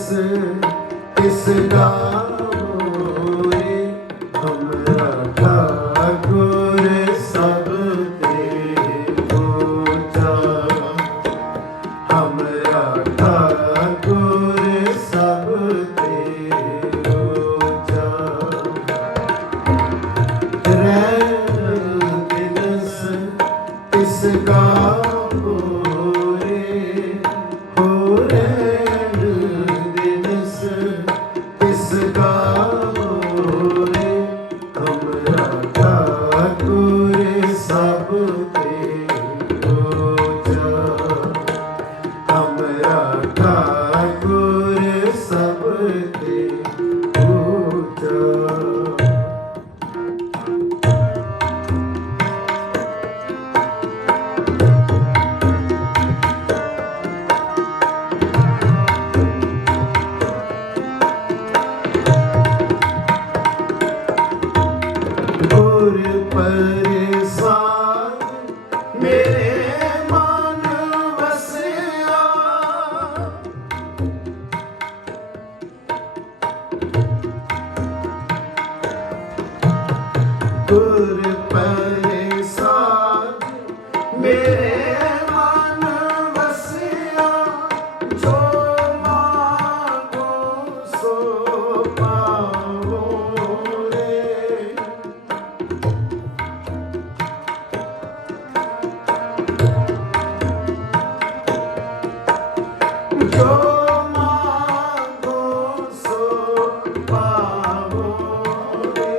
किस गाओ रे हमरा ठाकुर सब ते ऊंचा हमरा ठाकुर सब ते ऊंचा रैन दिनस किस गाओ रे हो रैन दिनस किस गाओ रे हमरा ठाकुर सब ते ऊंचा हमरा ठाकुर सब ते ऊंचा गुर परेशान मेरे मन बसिया गुर परेशान मेरे मन बसिया जो मांगो सो पाओ रे जो मांगो सो पाओ रे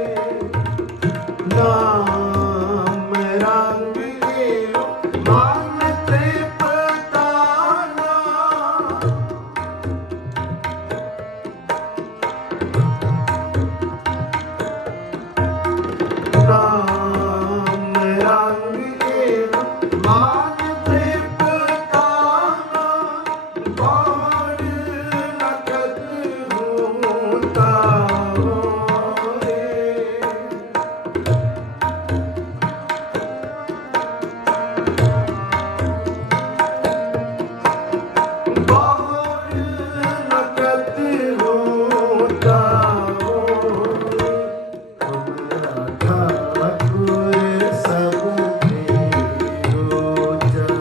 नाम रंग लो मन तृप्ताना नाम रंग लो मन तृप्ताना बाण नकद होता रे बाण नकद होता हमरा ठाकुर सब ते ऊंचा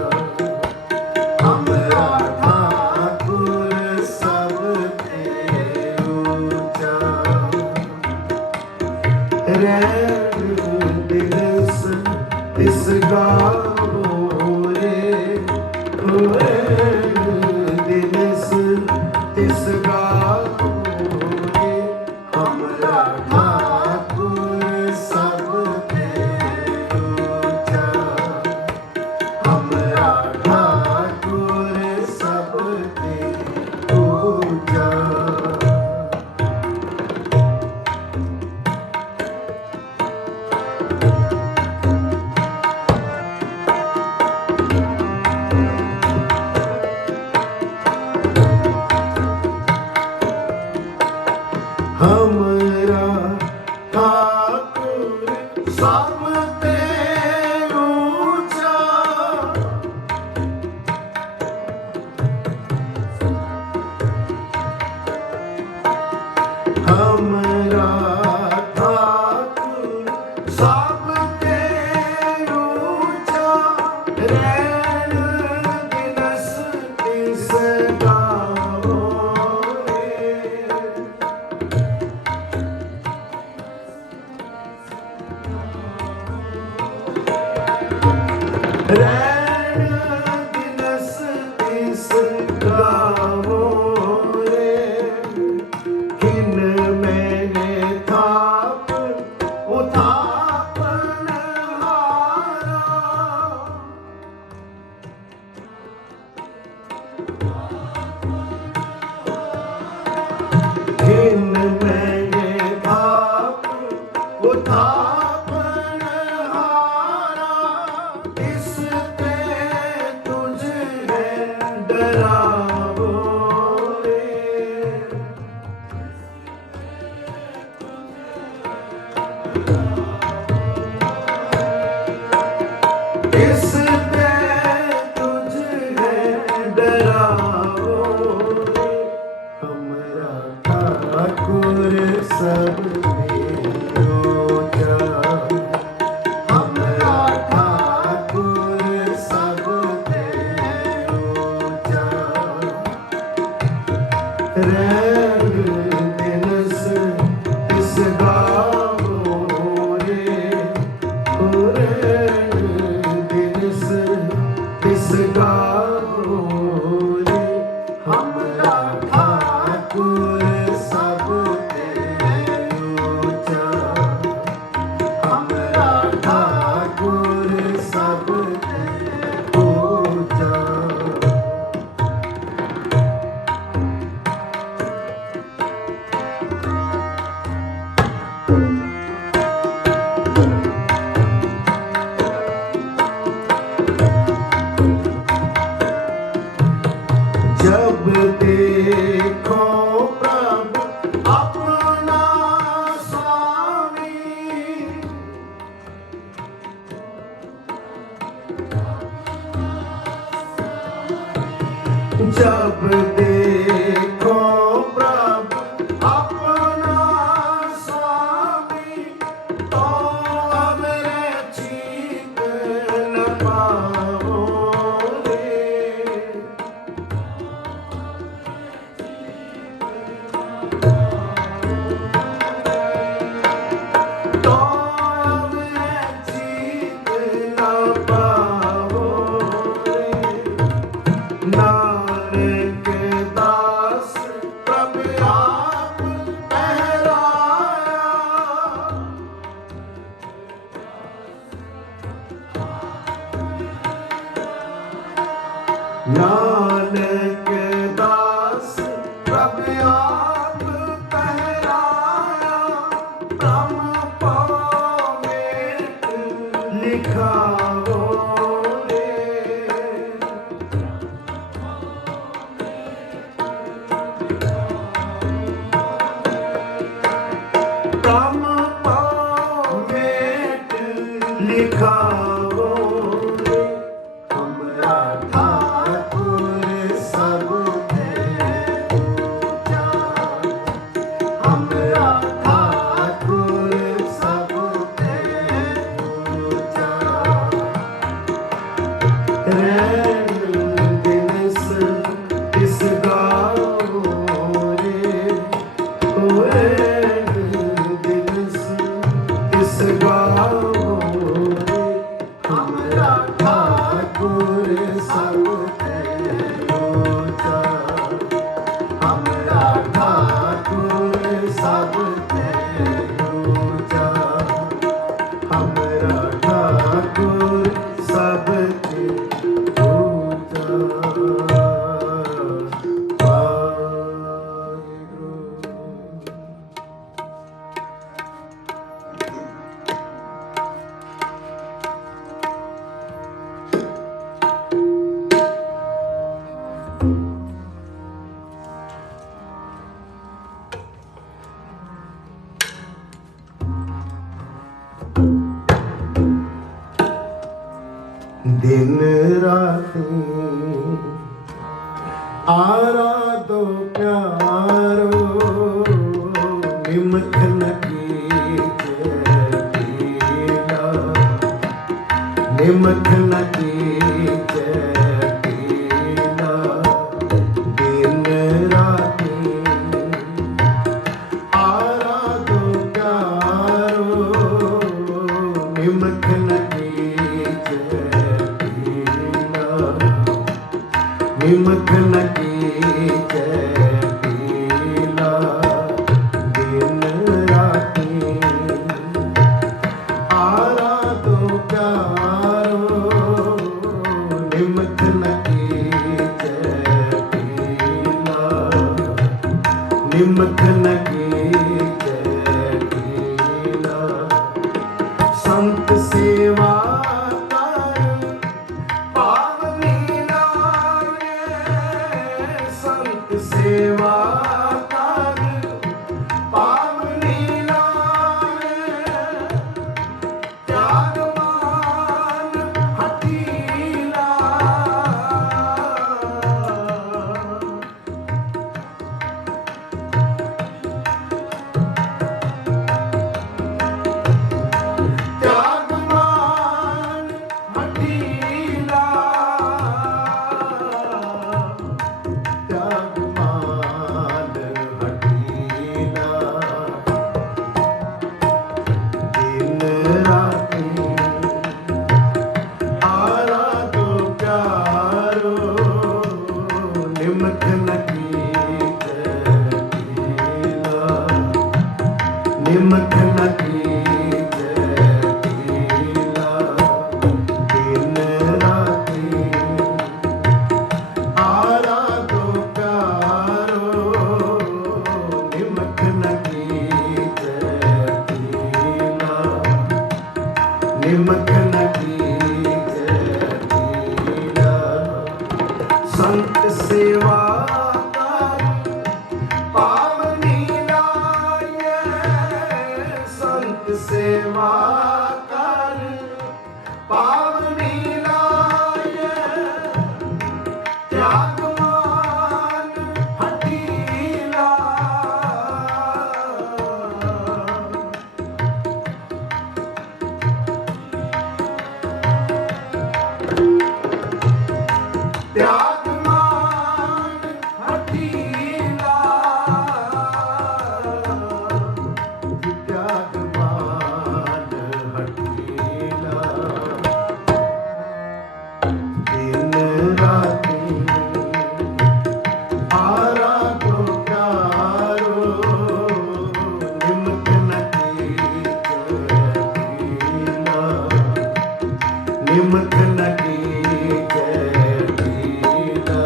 हमरा ठाकुर सब ते ऊंचा रैन दिनस तिस गाओ रे रैन दिनस तिस गाओ रे हमरा ठाकुर सब ते ऊंचा हमरा ठाकुर सब ते ऊंचा हमरा ठाकुर सब ते ऊंचा हमरा ठाकुर सब ते ऊंचा रैन दिनस तिस गाओ रे रैन दिनस तिस गाओ रे किन मैंने थाप उथापन हारा किन मैंने थाप उथापन हारा इस पे तुझ है डरावो रे इस पे तुझ है डरावो रे हम सब ऊंचा, हमारा ठाकुर सबते ऊंचा। रैन दिनस तिस गावो रे, रैन दिनस तिस गावो रे, हमारा ठाकुर सबते ऊंचा, हमारा ठाकुर सबते ऊंचा। जब देखो प्रभु अपना स्वामी, जब देखो प्रभु अपना स्वामी, तो अमरे चीत न पाओगे। तो अमरे चीत न पाओगे। नानक दास प्रभु आप ठहराया, नानक दास प्रभु आप ठहराया, ब्रह्म पौमेट लिखाओ रे। ब्रह्म पौमेट लिखाओ रे, हमारा ठाकुर सबते ऊंचा, हमारा ठाकुर सबते ऊंचा। रैन दिनस तिस गावो रे, रैन दिनस तिस गावो रे, हमारा ठाकुर सबते ऊंचा, हमारा ठाकुर सबते ऊंचा, हमारा ठाकुर सबते ऊंचा। वाहिगुरु। दिन राती आराधो प्यारो, निमख कीजे पीला, निमख कीजे पीला। दिन राती आराधो प्यारो, निमख कीजे पीला, निमख कीजे पीला। दिन राती आराधो प्यारो, निमख कीजे पीला, निमख कीजे पीला। संत सेवा कर पावनी लागे, संत सेवा कर पावनी लागे, त्यागवान हठीला। संत सेवा कर पावनी लाय, संत सेवा कर पावनी लाय, त्यागमान हठीला, त्यागमान हठीला, त्यागमान हठीला, दिन राती आरा को प्यारो, निमक नदी कैला, निमक नदी कैला,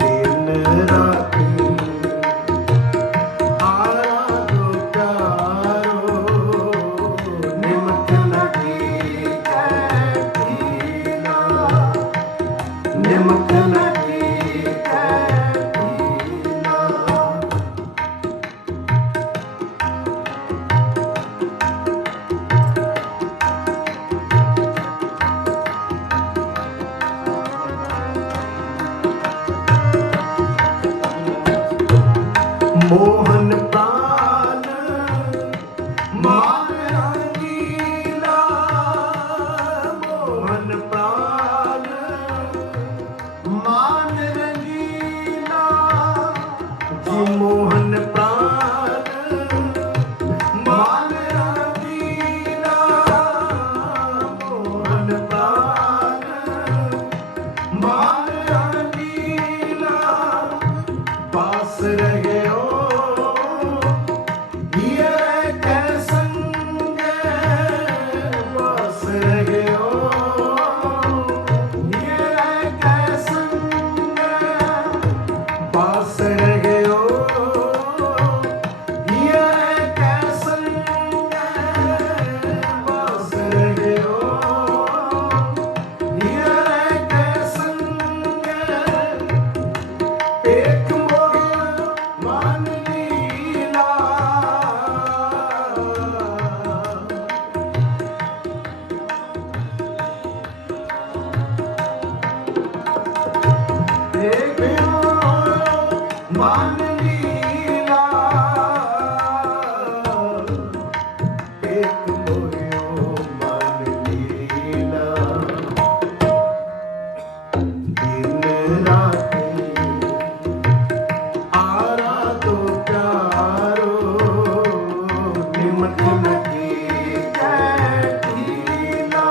दिन राती आरा को प्यारो, निमक नदी कैला, निमक नदी कैला। मोहन प्राण मान रंगीला, मोहन प्राण मान रंगीला, जी मोहन प्राण मान रंगीला, मोहन प्राण मान रंगीला, पास रहे हो ये कै संग, पास रहे हो ये कै संग, पास रहे हो ये कै संग, पास रहे हो ये कै संग, एक मोह मान लीला, एक मोह मान लीला, एक मोह मान लीला, दिन राती आरा तो प्यारो, निमक नदी कैला,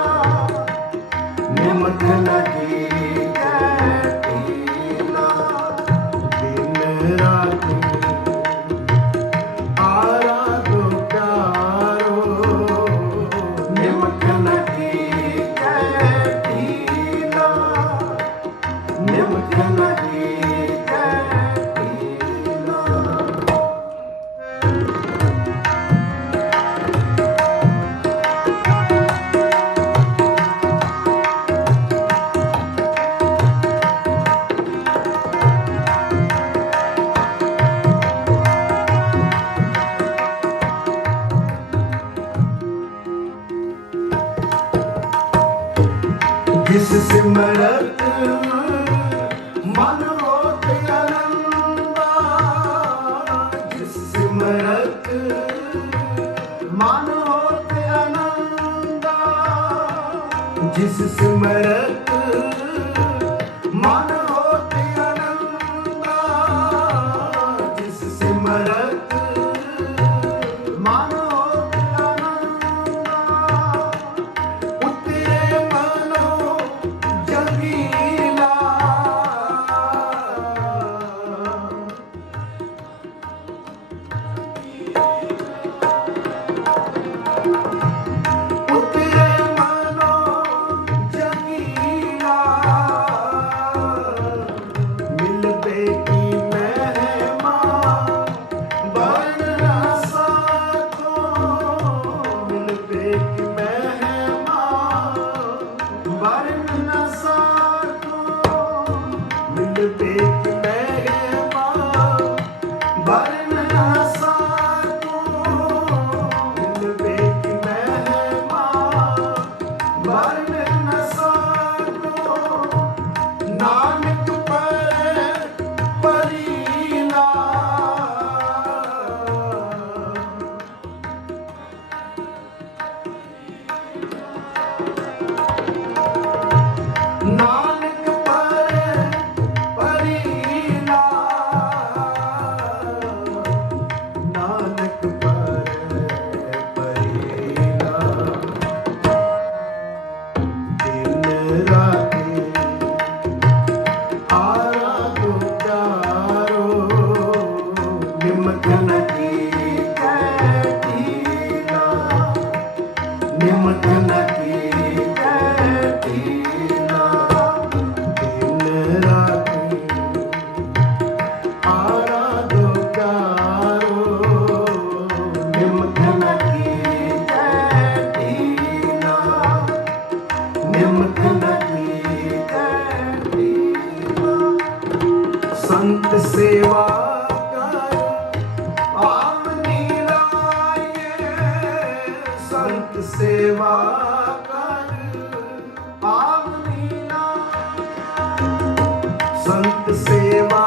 निमक नदी कैला, दिन राती आरा तो प्यारो, निमक नदी कैला, निमक नदी कैला। जिस सिमरत मन होत आनंदा, जिस सिमरत मन होत आनंदा, जिस सिमरत मन होत आनंदा, जिस सिमरत मन होत आनंदा, उतरे मनो जगीला, उतरे मनो जगीला, सेवा कर पावनी लाए संत सेवा कर पावनी लाए संत सेवा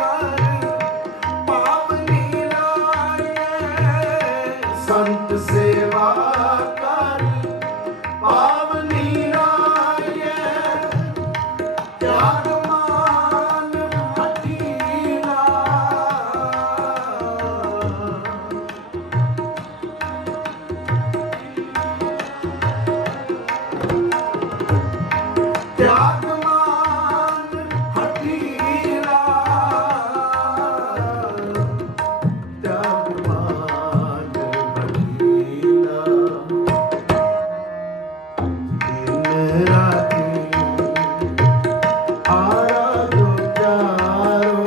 कर पावनी लाए संत सेवा कर पावनी लाए त्याग मान हठीला त्याग मान हठीला त्याग मान हठीला दिन राती आराधो प्यारो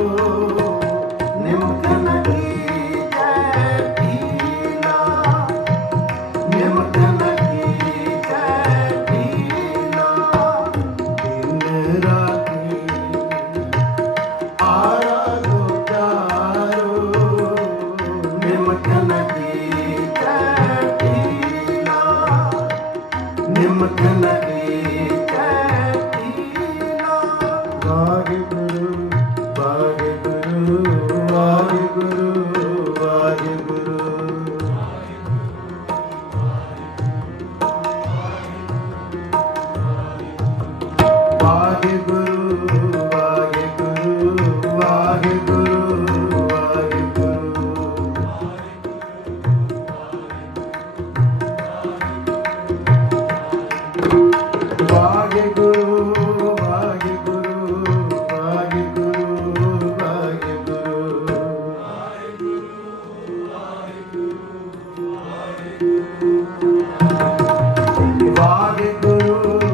निमक नगी जय पीला निमक नगी जय पीला दिन राती आराधो प्यारो निमक नगी जय पीला निमक नगी जय पीला वाहिगुरु वाहिगुरु वाहिगुरु वाहिगुरु वाहिगुरु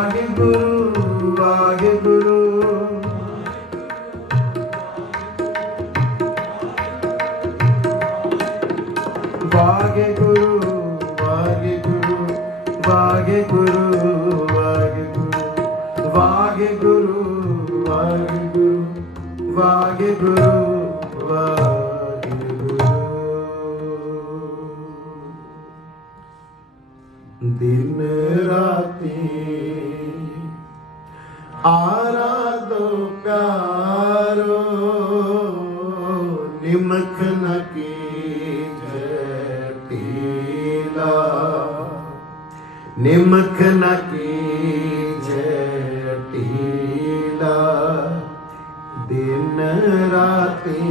वाहिगुरु वाहिगुरु वाहिगुरु वाहिगुरु वाहिगुरु वाहिगुरु वाहिगुरु दिन राती आराधो प्यारो निमक न कीजै पीला निमक न कीजै पीला दिन राती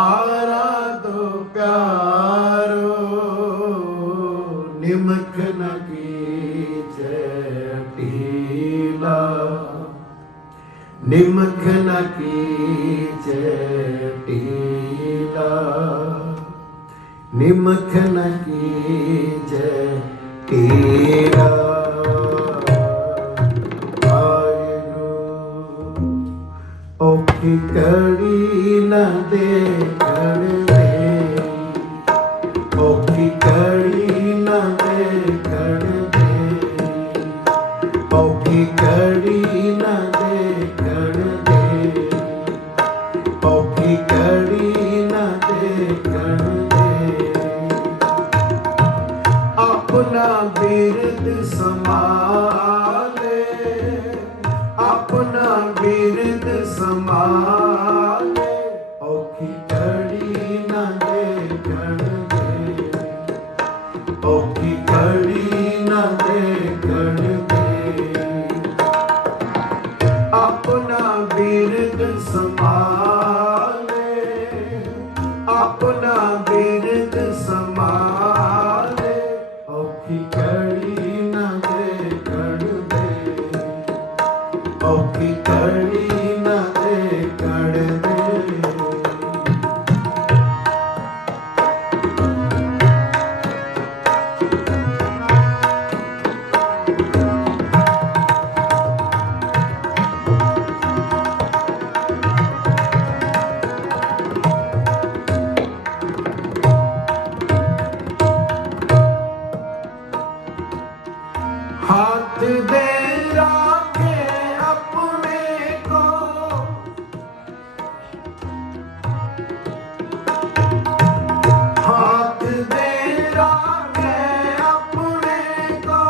आराधो प्यारो निमक निमख न कीजे ढीला, निमख न कीजे ढीला, निमख न कीजे ढीला। औखी कड़ी न देखण दे, औखी कड़ी न देखण दे, औखी कड़ी न देखण दे, औखी कड़ी न देखण दे। अपना बिरद संभाले, अपना बिरद संभाले, औखी कड़ी न देखण दे, औखी कड़ी न देखण दे। अपना बिरद संभाले, अपना बिरद संभाले, औखी कड़ी न देखण दे, औखी कड़ी न देखण दे। हाथ दे राखे अपने को, हाथ दे राखे अपने को,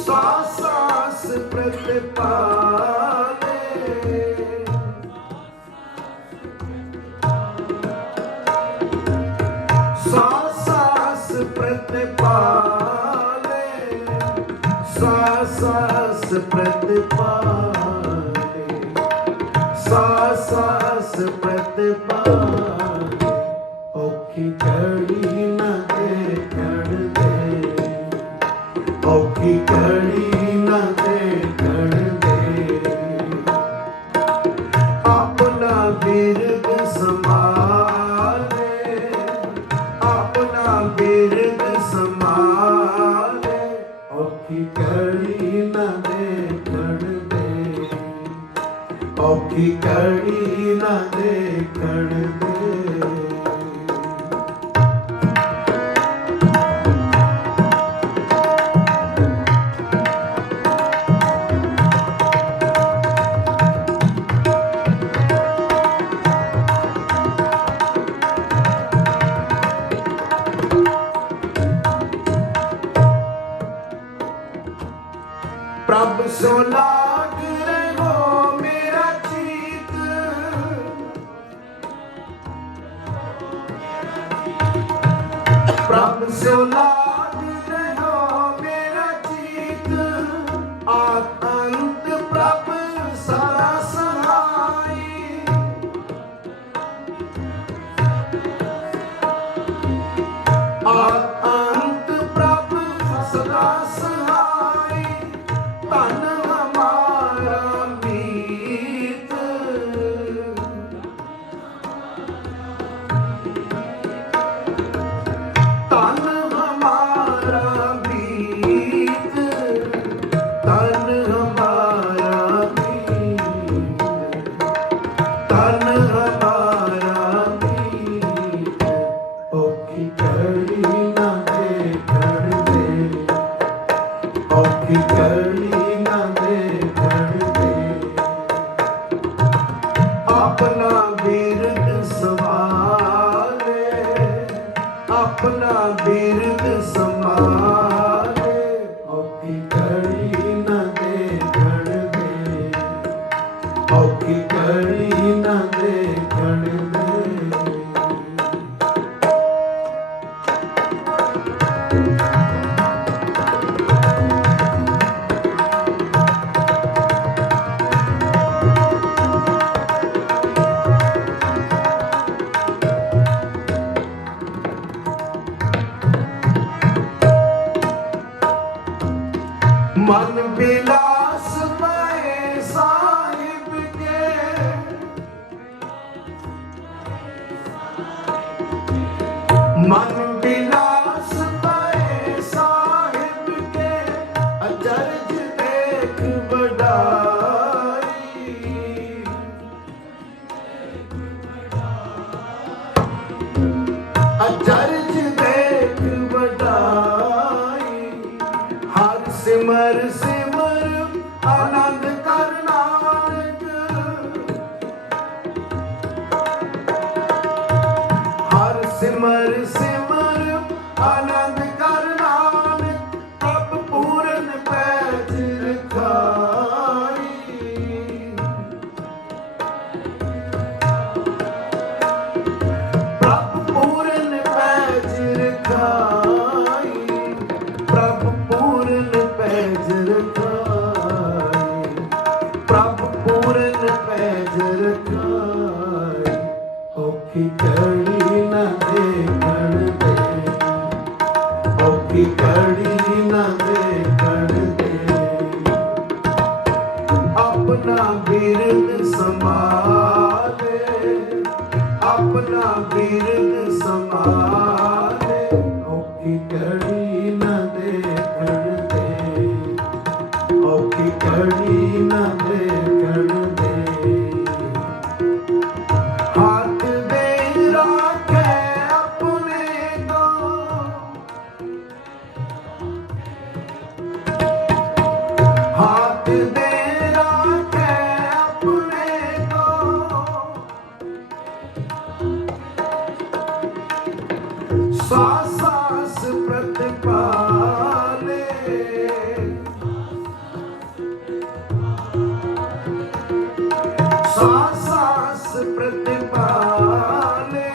सांस सांस प्रतिपाले, सांस सांस प्रतिपाले, सांस सांस प्रतिपाले, सांस सांस प्रतिपाले। औखी कड़ी न देखण दे, औखी कड़ी न देखण दे। अपना बिरद संभाले, अपना बिरद संभाले, औखी कड़ी न देखण दे, औखी कड़ी न देखण दे। प्रभ सो लाग रहो मेरा चीत, प्रभ सो लाग रहो मेरा चीत। आद अंत प्रभ सदा सहाई, आद अंत प्रभ सदा सहाई। तन हमारा मीत, तन हमारा मीत, तन हमारा मीत, तन हमारा मीत। औखी कड़ी न देखण दे, औखी कड़ी न देखण दे। अपना बिरद संभाले, अपना बिरद संभाले, औखी कड़ी न देखण दे, औखी कड़ी न देखण दे। मन बिलास पाए साहिब के, मन बिलास पाए साहिब के, अचरज देख बड़ाई, अचरज देख बड़ाई। हर सिमर सिमर आनंद कर नानक, हर सिमर सिमर आनंद कर नानक, प्रभ पूरन पैज रखाई, प्रभ पूरन पैज रखाई, प्रभ पूरन पैज रखाई, प्रभ पूरन पैज रखाई। औखी कड़ी न देखण दे, औखी कड़ी न देखण दे, अपना बिरद संभाले, अपना बिरद संभाले। औखी कड़ी न देखण दे, औखी कड़ी न देखण दे। हाथ दे राखे अपने को, हाथ दे राखे अपने को, सास सास प्रतिपाले, सास सास प्रतिपाले,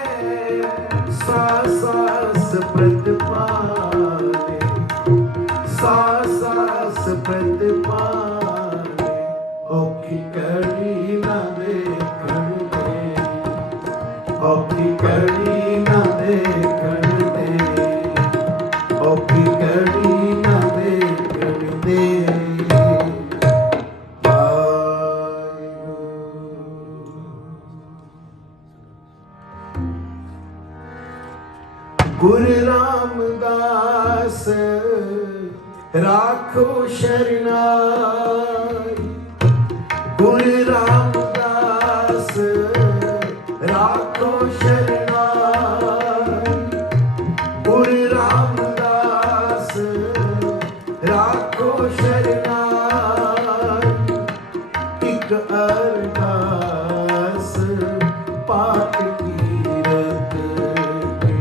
सास सास प्रतिपाले, सास सास प्रतिपाले। औखी कड़ी न देखण दे, औखी कड़ी न देखण दे, औखी कड़ी न देखण दे। गुरु रामदास राखो शरणाई, गुरु रामदास राखो शरणाई, गुरु रामदास राखो शरणाई। एक अरदास पाठ कीरत की,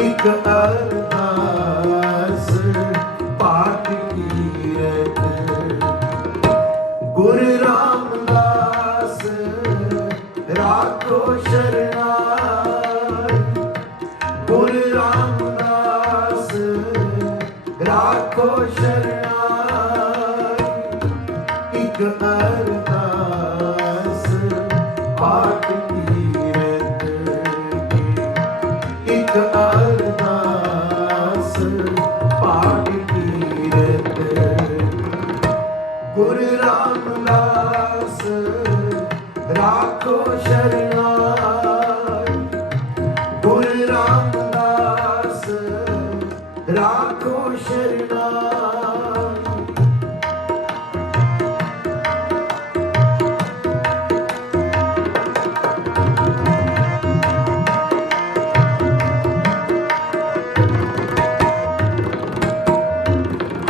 एक अरदास पाठ कीरत। गुरु रामदास राखो शरणाई, गुरु रामदास राखो शरणाई। एक अरदास पाठ कीरत की, एक अरदास पाठ कीरत। गुरु रामदास राखो शरणाई, गुरु रामदास राखो शरणाई।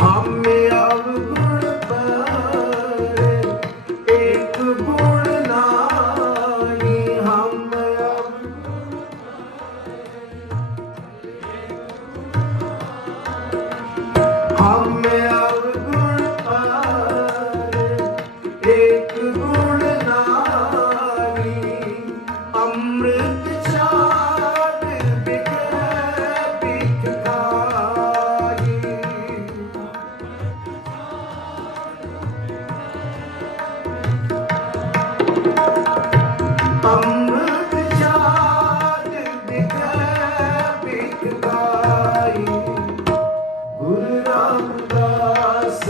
हमें अवगुण पाए एक गुण नाई, हम हम रामदास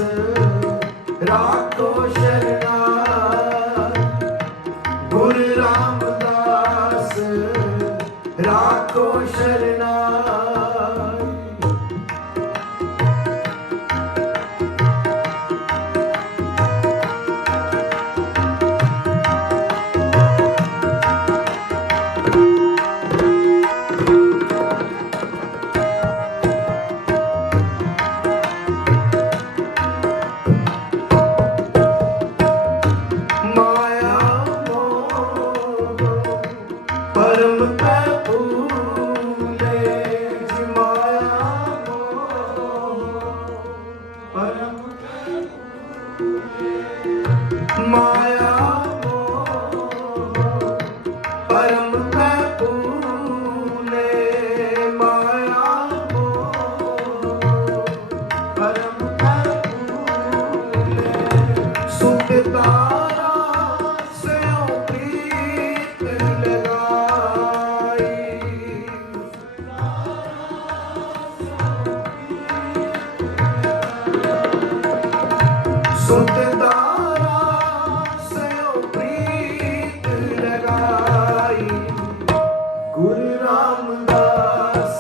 राखो शरणाई, गुरु रामदास राखो शरणाई। माया मोह परम तै भूले जी, माया मोह परम तै भूले, माया मोह परम तै भूले, माया मोह परम तै भूले। सुख तारा स्यों प्रीत लगाई, सुख तारा स्यों प्रीत लगाई, गुरु रामदास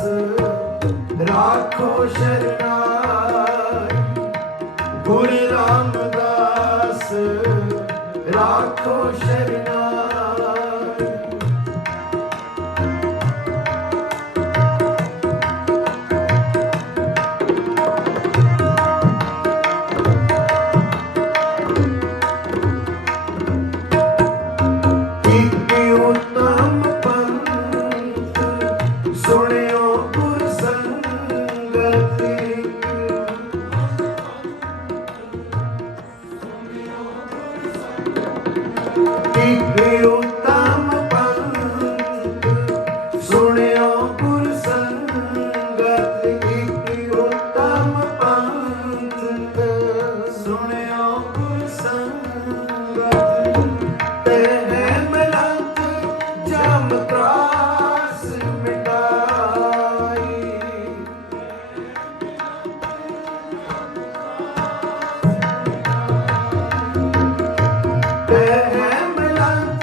राखो शरणाई, गुरु रामदास राखो शरणाई। इक उत्तम पंथ सुनियो गुर संगति, इक उत्तम पंथ सुनियो गुर संगत, इक उत्तम पंथ सुनियो गुर संगत, तह मिलत जम त्रास मिटाई, तह मिलत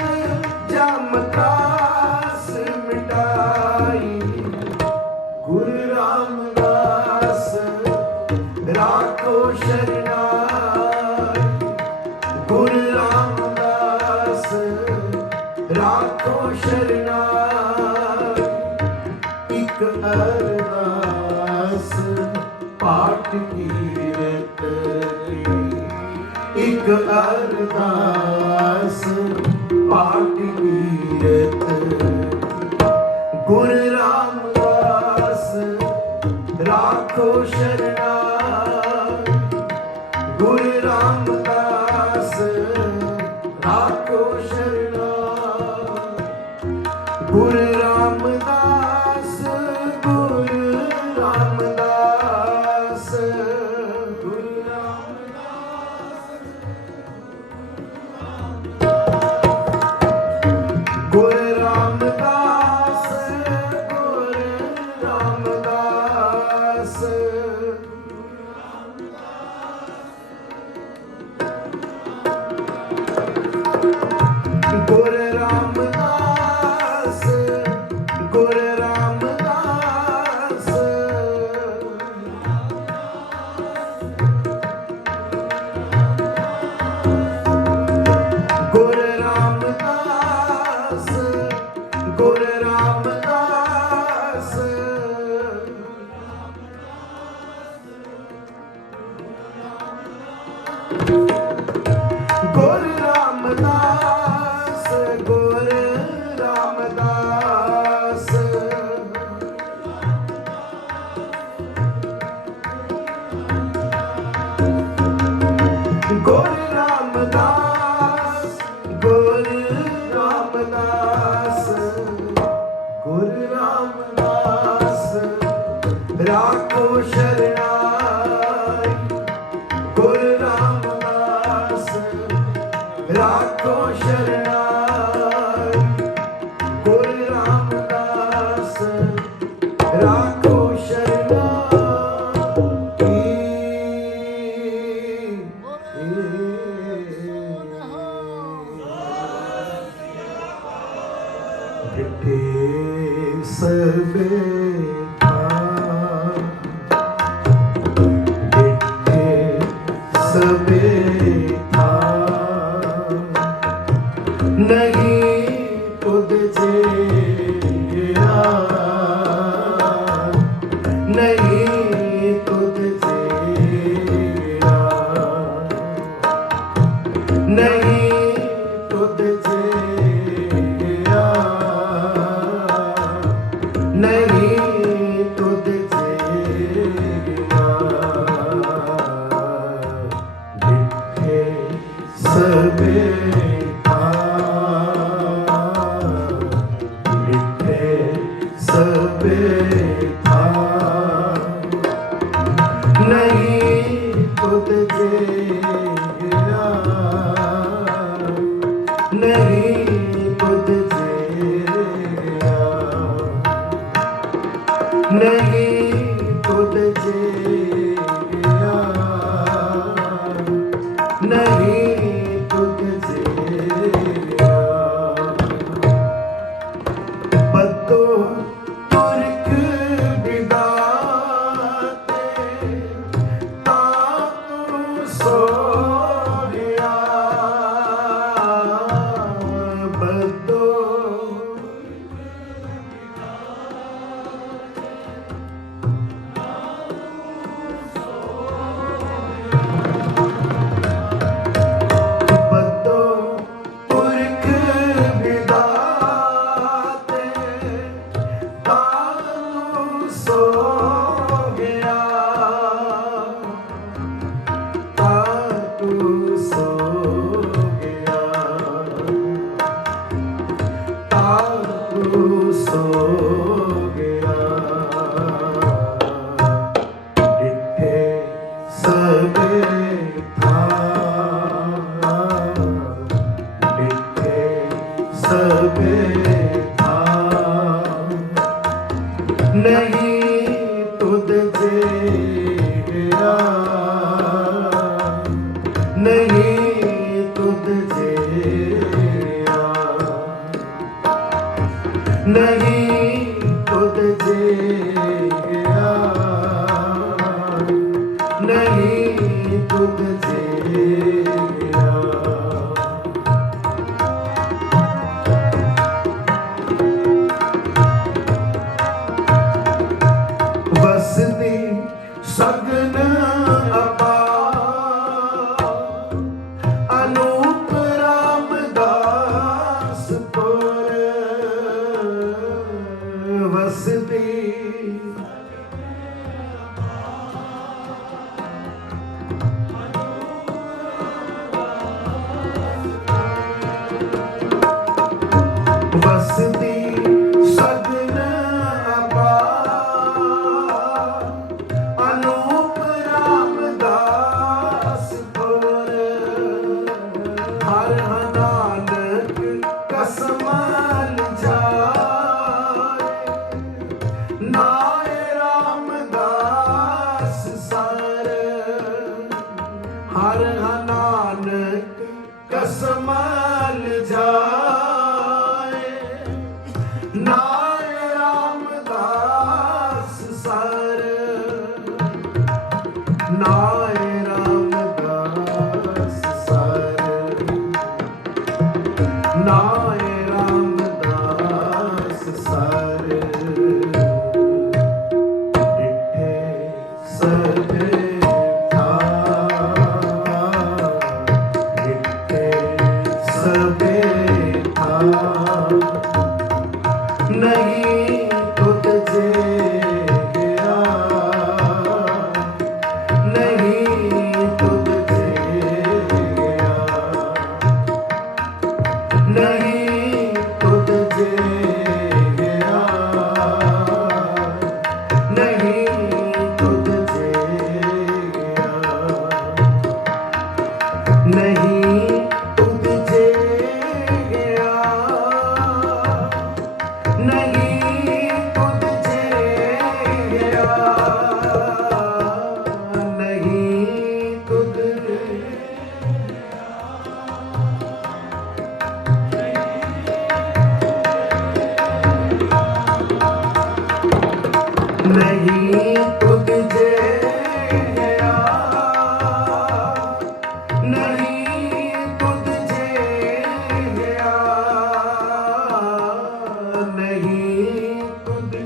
जम त्रास मिटाई, गुरु रामदास राखो शरणाई, गुरु रामदास राखो शरणाई। इक अरदास पाठ कीरत की, इक अरदास पाठ कीरत, गुरु रामदास राखो शरणाई, गुरु रामदास राखो शरणाई, गुरु रामदास, गुरु रामदास, गुरु रामदास, गुरु रामदास, गुरु रामदास, गुरु रामदास, गुरु रामदास, गुरु रामदास, गुरु रामदास, गुरु रामदास, गुरु रामदास, गुरु रामदास, गुरु रामदास, गुरु रामदास राखो शरणाई, गुरु रामदास राखो शरणाई, गुरु रामदास राखो शरणाई। तुझे गिरा, नहीं तुझे गिरा, नहीं तुझे गिरा, नहीं तुझे गिरा। बदो तुरक बिदाते ताकू सो गया, बदो बदो तुरक बिदाते ताकू सो गया, ताकू सो गया, ताकू सो गया। डिठे सबे था, डिठे सबे था, नहीं तुझे गिरा, नहीं तुझे गिरा, नहीं तुझे गिरा, नहीं तुझे गिरा। वसती सगन अपार, अनूप रामदास पुर, वसती वसती सगन अपार, अनूप रामदास पुर, हर नानक कसमल जाए, नाय रामदास सर, हर नानक कसमल जाए, नाय रामदास सर, नाय रामदास सर, नाय रामदास सर। डिठे सबे था, डिठे सबे था, नहीं तुझे गिरा, नहीं तुझे गिरा, नहीं तुझे गिरा, नहीं तुझे गिरा, नहीं तुझे गिरा, नहीं तुझे गिरा, नहीं तुझे नहीं तुझे गिरा, नहीं तुझे गिरा, नहीं तुझे,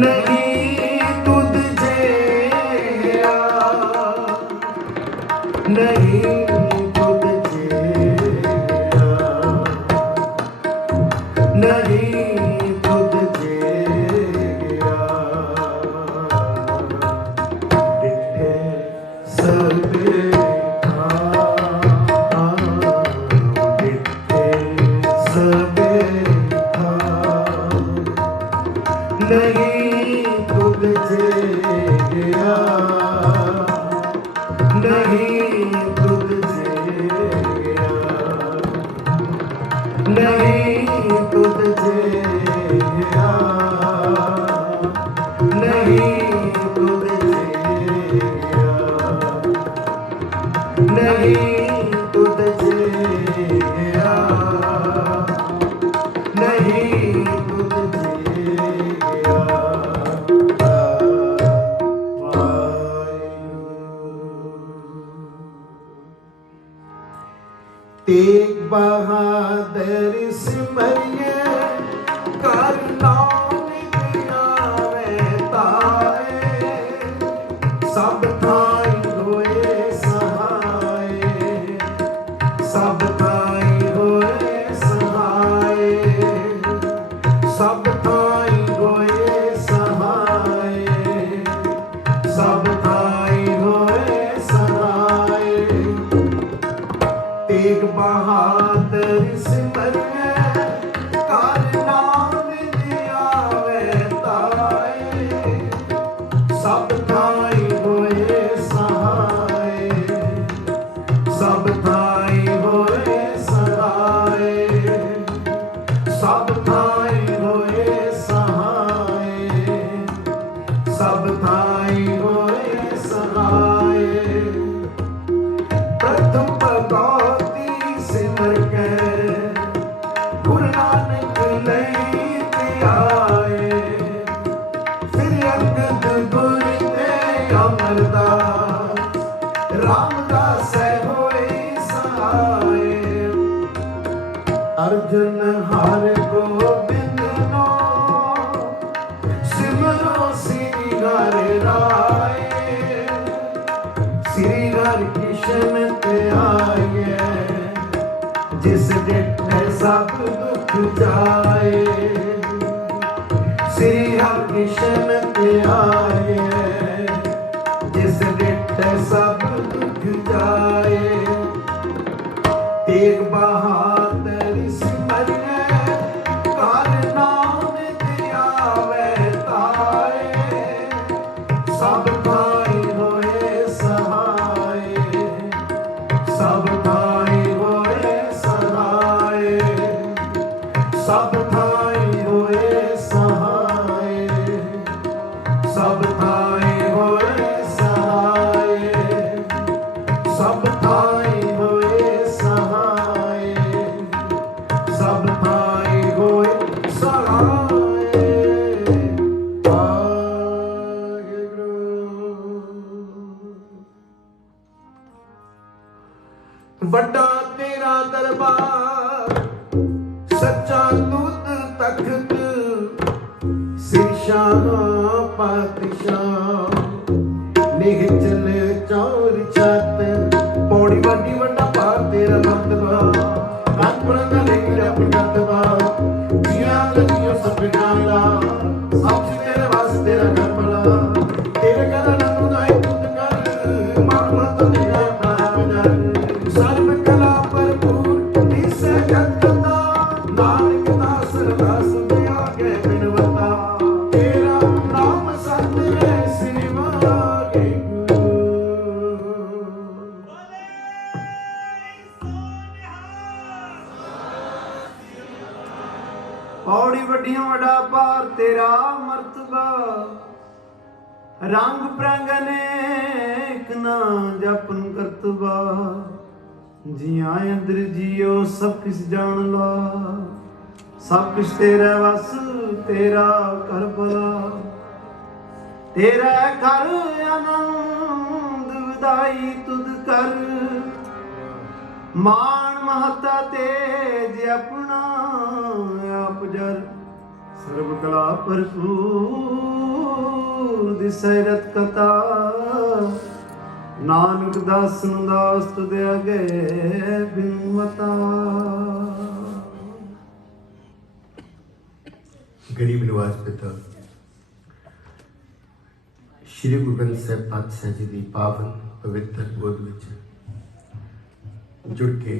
नहीं तुझे गिरा, नहीं तुझे गिरा, नहीं तुझे गिरा। डिठे सबे था, डिठे सबे था, नहीं तुझे तेग बहादुर सिमरिए कर नानक आवे ताए सब थाई होए सहाय सब थाई होए सहाय सब थाई होए सहाय सब थाई होए सहाय तेग बहादुर सिमरिए कर नानक आवे ताए सब थाई होए सहाय सब थाई होए सहाय सब थाई होए सहाय सब थाई होए सहाय प्रथम भगवती सिमर के गुरु नानक लैते आए फिर अंगद गुर ते अमरदास रामदास होए सहाय अर्जुन हर गोबिंद नो सिमरो श्री हरि राय श्री हरि कृष्ण ते आए जिस डिठे सब दुख जाए श्री हरि कृष्ण ते आए जिस डिठे सब दुख जाए तेग बहादुर सिमरिए कर नानक आवे ताए सब थाई होए सहाय सब थाई होए सहाय सब थाई होए सहाय सब थाई होए सहाय सब थाई होए सहाय सब थाई होए सहाय वाहिगुरू। ਵੱਡਾ ਤੇਰਾ ਦਰਬਾਰ ਸੱਚਾ ਦੁੱਧ ਤਖਤ ਸਿਰਸ਼ਾਹ ਪਾਤਸ਼ਾਹ ਨਿਹਚਲ ਚੌਰ ਛੱਤ ਪੌੜੀ ਵੱਡੀ ਵੱਡਾ ਭਾਰ ਤੇਰਾ ਮਰਤਬਾ ਰਾਜਪੁਰਾਂ ਦਾ ਲੇਕਿਨ ਆਪਣੀ ਕਰਤਬਾ ਜੀਆਂ ਲੱਗੀਆਂ ਸਭ ਗਾਲਾ ਸਭ ਤੇਰੇ ਵਾਸਤੇ ਤੇਰਾ ਕਰਪਲਾ ਤੇਰੇ ਘਰ ਨੰਨੂ ਦਾ ਪੁੱਤ ਕਰ ਮਨ ਮਤ ਤੇਰਾ ਨਾਮ ਜਰ ਸਰਬ ਕਲਾ ਭਰਪੂਰ ਦਿਸੇ ਜਗਤ ਦਾ ਨਾਨਕ ਦਾਸ ਰਦਾਸ ਦੇ ਆਗੇ ਬਿਨਵਤਾ ਤੇਰਾ ਨਾਮ ਸਤਿ ਸ੍ਰੀ ਵਾਹਿਗੁਰੂ। ਪੌੜੀ ਵੱਡੀਆਂ ਵੱਡਾ ਭਾਰ ਤੇਰਾ ਮਰਤਬਾ ਰੰਗ ਪ੍ਰੰਗ ਅਨੇਕ ਨਾ ਜਪਨ ਕਰਤਬਾ ਜੀਆਂ ਅੰਦਰ ਜੀਓ ਸਭ ਕਿਸ ਜਾਣ ਲਾ ਸਭ ਕੁਛ ਤੇਰਾ ਵਸ ਤੇਰਾ ਕਰ ਭਲਾ ਤੇਰਾ ਘਰ ਆਨੰਦ ਵਿਦਾਈ ਤੁਧ ਕਰ ਮਾਣ ਮਹਤਾ ਤੇਜ ਆਪਣਾ ਆਪ ਜਰ ਸਰਬ ਕਲਾ ਭਰਪੂਰ ਦਿਸੈ ਰਤ ਕਥਾ ਨਾਨਕ ਦਾਸ ਨੂੰ ਦਾਸ ਤੁਧ ਅਗੇ ਬਿਨਵਤਾ। ਗਰੀਬ ਨਿਵਾਜ ਪਿਤਾ ਸ਼੍ਰੀ ਗੁਰੂ ਗ੍ਰੰਥ ਸਾਹਿਬ ਪਾਤਸ਼ਾਹ ਜੀ ਦੀ ਪਾਵਨ ਪਵਿੱਤਰ ਗੋਦ ਵਿੱਚ ਜੁੜ ਕੇ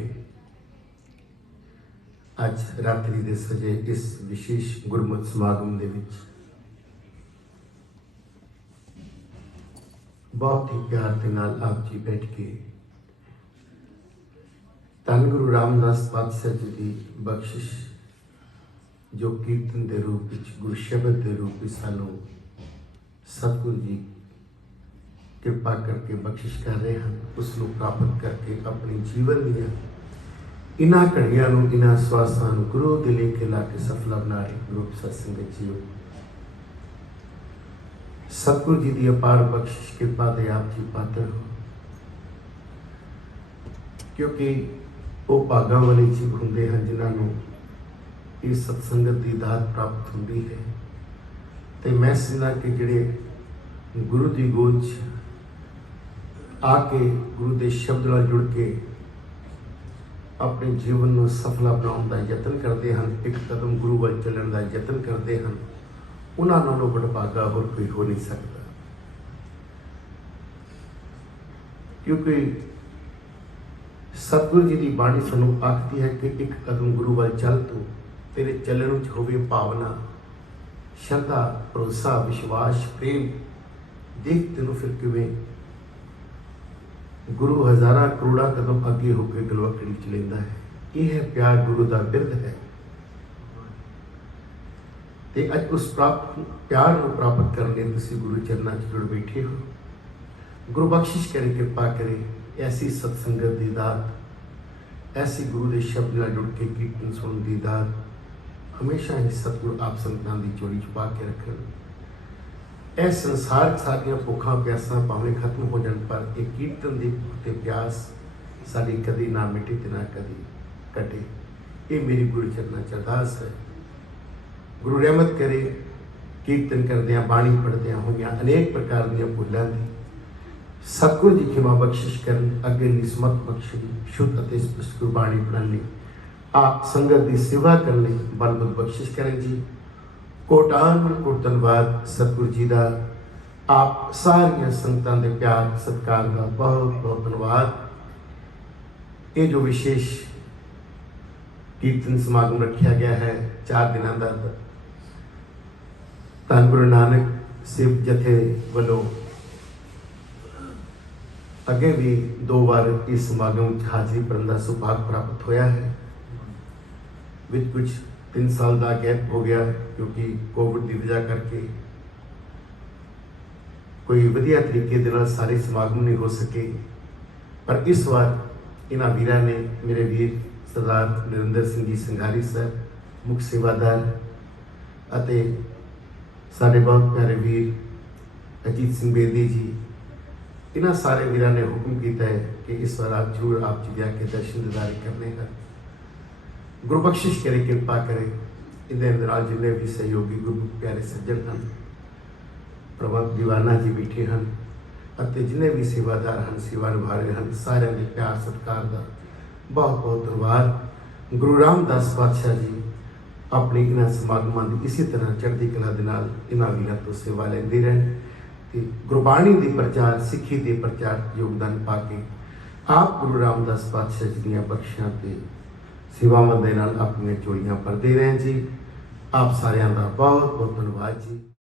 ਅੱਜ ਰਾਤਰੀ ਦੇ ਸਜੇ ਇਸ ਵਿਸ਼ੇਸ਼ ਗੁਰਮਤਿ ਸਮਾਗਮ ਦੇ ਵਿੱਚ ਬਹੁਤ ਹੀ ਪਿਆਰ ਦੇ ਨਾਲ ਆਪ ਜੀ ਬੈਠ ਕੇ ਧੰਨ ਗੁਰੂ ਰਾਮਦਾਸ ਪਾਤਸ਼ਾਹ ਜੀ ਦੀ ਬਖਸ਼ਿਸ਼ ਜੋ ਕੀਰਤਨ ਦੇ ਰੂਪ ਵਿੱਚ ਗੁਰੂ ਸ਼ਬਦ ਦੇ ਰੂਪ ਵਿੱਚ ਸਾਨੂੰ सतगुरु जी किरपा करके बख्शिश कर रहे हैं, उसनों प्राप्त करके अपने जीवन दियां इन्हां घड़ियां नूं, इन्हां सवासां नूं गुरु दे लेखे ला के सफल बना रहे। गुरु सत्संगत जीओ, सतगुरु जी की अपार बख्शिश कृपा दे आप जी पात्र हो, क्योंकि वो भागां वाले जीव हुंदे हैं जिन्हां नूं इस सत्संगत की दात प्राप्त होंदी है। तो मैं समझदा कि जिहड़े गुरु की गोद च आके गुरु के शब्द नाल जुड़ के अपने जीवन को सफल बनाने का यतन करते हैं, एक कदम गुरु वाल चलने का यतन करते हैं, उन्हां नालों वडभागा होर कोई हो नहीं सकता। क्योंकि सतगुरु जी की बाणी सानूं आखती है कि एक कदम गुरु वाल चल, तो तेरे चलण च होवे भावना, श्रद्धा, भरोसा, विश्वास, प्रेम। देख तेनों फिर किवें गुरु हज़ारां करोड़ा कदम अगे होकर गलवकड़ी च लैंदा है। यह है प्यार, गुरु का बिरध है। ते अज उस प्यार को प्राप्त करने तुसीं गुरु चरणों च जुड़ बैठे हो। गुरु बख्शिश करे, कृपा करे, ऐसी सत्संगत दी दात, ऐसी गुरु के शब्द नाल जुड़ के कीर्तन सुनने की दात हमेशा ही सतगुरु आप संतां दी चोरी च पा के रखन। यह संसार सारियां भुखां प्यासां भावें खत्म हो जान, पर एक कीर्तन की भुख ते प्यास साडी कदी ना मिटे ते ना कदी कटे। ये मेरी गुरु चरणों च अरदास है। गुरु रहमत करे, कीर्तन करदियां, बाणी पढ़दियां होइयां अनेक प्रकार दी भुलां दी सतगुरु जी खिमा बख्शिश करन, अगे निस्मत बख्शन, शुद्ध अते स्पष्ट गुरबाणी पढ़न लई, आप संगत की सेवा करने बल बुद्ध बख्शिश करें जी। कोटान कोट धन्यवाद सतगुरु जी का, आप सारिया संगतां दे प्यार सत्कार का बहुत बहुत धन्यवाद। ये जो विशेष कीर्तन समागम रखा गया है 4 दिनों का, धन गुरु नानक सेवक जथे वालों अगे भी 2 बार इस समागम हाजिरी भरने का सुभाग प्राप्त होया है। विच कुछ 3 साल का गैप हो गया, क्योंकि कोविड की वजह करके कोई वधिया तरीके दे नाल सारे समागम नहीं हो सके। पर इस बार इन्हां वीरां ने, मेरे वीर सरदार नरिंदर सिंह जी संघारी साहब मुख सेवादार अते साडे बहुत प्यारे वीर अजीत सिंह बेदी जी, इन्हां सारे वीरां ने हुक्म किया है कि इस बार आप जरूर आप जी जाके दर्शन दीदारे करने हैं। गुरु बख्शिश करे, कृपा करे, इहदे नाल जिन्ने भी सहयोगी गुरु प्यारे सज्जन हैं, प्रभु दीवाना जी बैठे हैं, अते जिन्ने भी सेवादार हैं, सेवा निभा रहे हैं, सारिਆਂ ਦੇ प्यार सत्कार का बहुत बहुत धन्यवाद। गुरु रामदास पातशाह जी अपने इन्हां समागमां की इसी तरह चढ़ती कला दे नाल इन्हां वीरां तो सेवा लैंदे रहन ते गुरबाणी के प्रचार, सिੱਖੀ के प्रचार योगदान पा के आप गुरु रामदास पातशाह जी दीआं बख्शिशां ते सेवावां दे नाल अपनी चोलियां भरदे रहें जी। आप सारिਆਂ ਦਾ बहुत बहुत धन्यवाद जी।